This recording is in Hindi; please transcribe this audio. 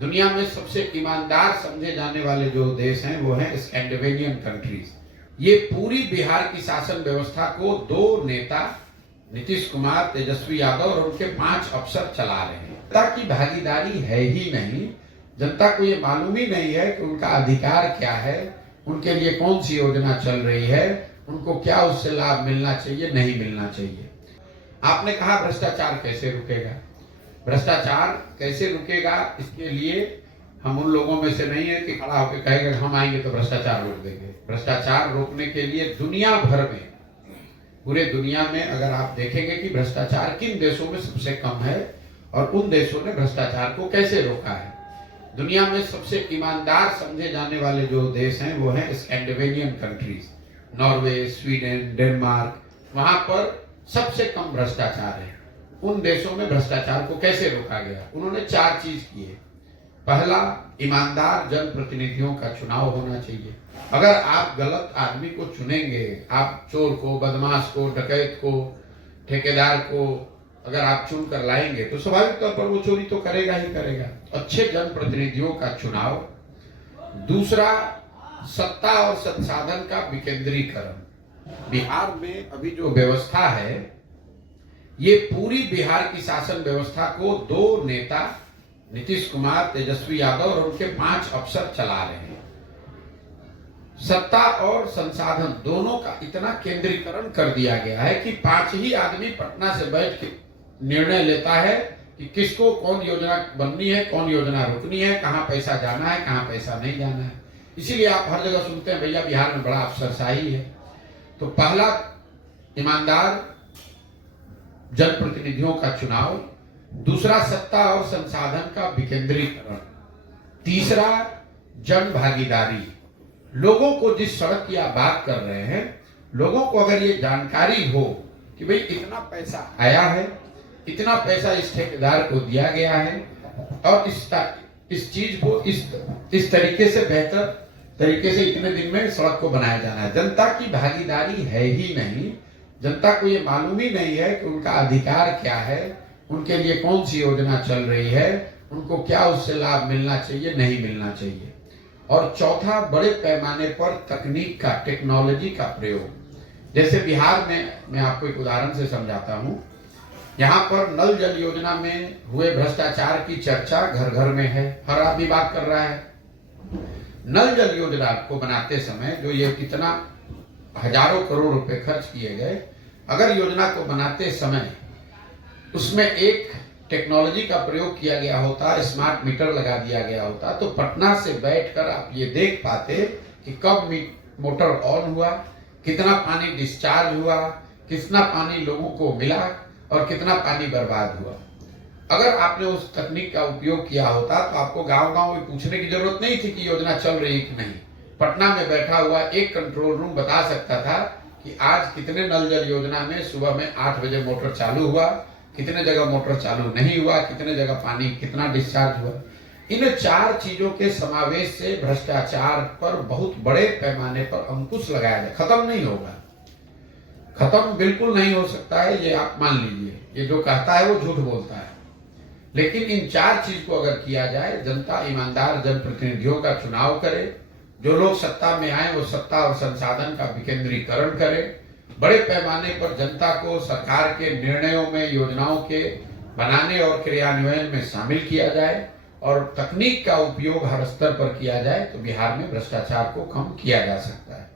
दुनिया में सबसे ईमानदार समझे जाने वाले जो देश हैं वो हैं स्कैंडिनेवियन कंट्रीज। ये पूरी बिहार की शासन व्यवस्था को दो नेता नीतीश कुमार, तेजस्वी यादव और उनके 5 अफसर चला रहे हैं। जनता की भागीदारी है ही नहीं। जनता को ये मालूम ही नहीं है कि उनका अधिकार क्या है, उनके लिए कौन सी योजना चल रही है, उनको क्या उससे लाभ मिलना चाहिए, नहीं मिलना चाहिए। आपने कहा भ्रष्टाचार कैसे रुकेगा? भ्रष्टाचार कैसे रुकेगा, इसके लिए हम उन लोगों में से नहीं है कि खड़ा होकर कहेगा हम आएंगे तो भ्रष्टाचार रोक देंगे। भ्रष्टाचार रोकने के लिए दुनिया भर में, पूरे दुनिया में अगर आप देखेंगे कि भ्रष्टाचार किन देशों में सबसे कम है और उन देशों ने भ्रष्टाचार को कैसे रोका है। दुनिया में सबसे ईमानदार समझे जाने वाले जो देश हैं वो हैं Scandinavian countries, Norway, Sweden, Denmark. वहां पर सबसे कम भ्रष्टाचार है। उन देशों में भ्रष्टाचार को कैसे रोका गया? उन्होंने 4 चीज किए। पहला, ईमानदार जनप्रतिनिधियों का चुनाव होना चाहिए। अगर आप गलत आदमी को चुनेंगे, आप चोर को, बदमाश को, डकैत को, ठेकेदार को अगर आप चुन कर लाएंगे तो स्वाभाविक तौर पर वो चोरी तो करेगा ही करेगा। अच्छे जनप्रतिनिधियों का चुनाव। दूसरा, सत्ता और संसाधन का विकेंद्रीकरण। बिहार में अभी जो व्यवस्था है, ये पूरी बिहार की शासन व्यवस्था को 2 नेता नीतीश कुमार, तेजस्वी यादव और उनके 5 अफसर चला रहे हैं। सत्ता और संसाधन दोनों का इतना केंद्रीकरण कर दिया गया है कि 5 ही आदमी पटना से बैठ के निर्णय लेता है कि किसको कौन योजना बननी है, कौन योजना रुकनी है, कहां पैसा जाना है, कहां पैसा नहीं जाना है। इसीलिए आप हर जगह सुनते हैं भैया बिहार में बड़ा अफसरशाही है। तो पहला, ईमानदार जनप्रतिनिधियों का चुनाव। दूसरा, सत्ता और संसाधन का विकेंद्रीकरण। तीसरा, जन भागीदारी। लोगों को जिस सड़क की आप बात कर रहे हैं, लोगों को अगर ये जानकारी हो कि भाई इतना पैसा आया है, इतना पैसा इस ठेकेदार को दिया गया है और इस चीज को इस तरीके से, बेहतर तरीके से इतने दिन में सड़क को बनाया जाना है। जनता की भागीदारी है ही नहीं। जनता को ये मालूम ही नहीं है कि उनका अधिकार क्या है, उनके लिए कौन सी योजना चल रही है, उनको क्या उससे लाभ मिलना चाहिए, नहीं मिलना चाहिए। और चौथा, बड़े पैमाने पर तकनीक का, टेक्नोलॉजी का प्रयोग। जैसे बिहार में मैं आपको एक उदाहरण से समझाता हूं। यहाँ पर नल जल योजना में हुए भ्रष्टाचार की चर्चा घर घर में है, हर आदमी बात कर रहा है। नल जल योजना को बनाते समय जो ये कितना हजारों करोड़ रुपए खर्च किए गए, अगर योजना को बनाते समय उसमें एक टेक्नोलॉजी का प्रयोग किया गया होता, स्मार्ट मीटर लगा दिया गया होता, तो पटना से बैठकर आप ये देख पाते कि कब मोटर ऑन हुआ, कितना पानी डिस्चार्ज हुआ, कितना पानी लोगों को मिला और कितना पानी बर्बाद हुआ। अगर आपने उस तकनीक का उपयोग किया होता तो आपको गांव-गांव में पूछने की जरूरत नहीं थी कि योजना चल रही है कि नहीं। पटना में बैठा हुआ एक कंट्रोल रूम बता सकता था कि आज कितने नल जल योजना में सुबह में 8 बजे मोटर चालू हुआ, कितने जगह मोटर चालू नहीं हुआ, कितने जगह पानी कितना डिस्चार्ज हुआ। इन 4 चीजों के समावेश से भ्रष्टाचार पर बहुत बड़े पैमाने पर अंकुश लगाया जाए। खत्म नहीं होगा, खत्म बिल्कुल नहीं हो सकता है, ये आप मान लीजिए। ये जो कहता है वो झूठ बोलता है। लेकिन इन 4 चीज को अगर किया जाए, जनता ईमानदार जनप्रतिनिधियों का चुनाव करे, जो लोग सत्ता में आए वो सत्ता और संसाधन का विकेंद्रीकरण करें, बड़े पैमाने पर जनता को सरकार के निर्णयों में, योजनाओं के बनाने और क्रियान्वयन में शामिल किया जाए और तकनीक का उपयोग हर स्तर पर किया जाए, तो बिहार में भ्रष्टाचार को कम किया जा सकता है।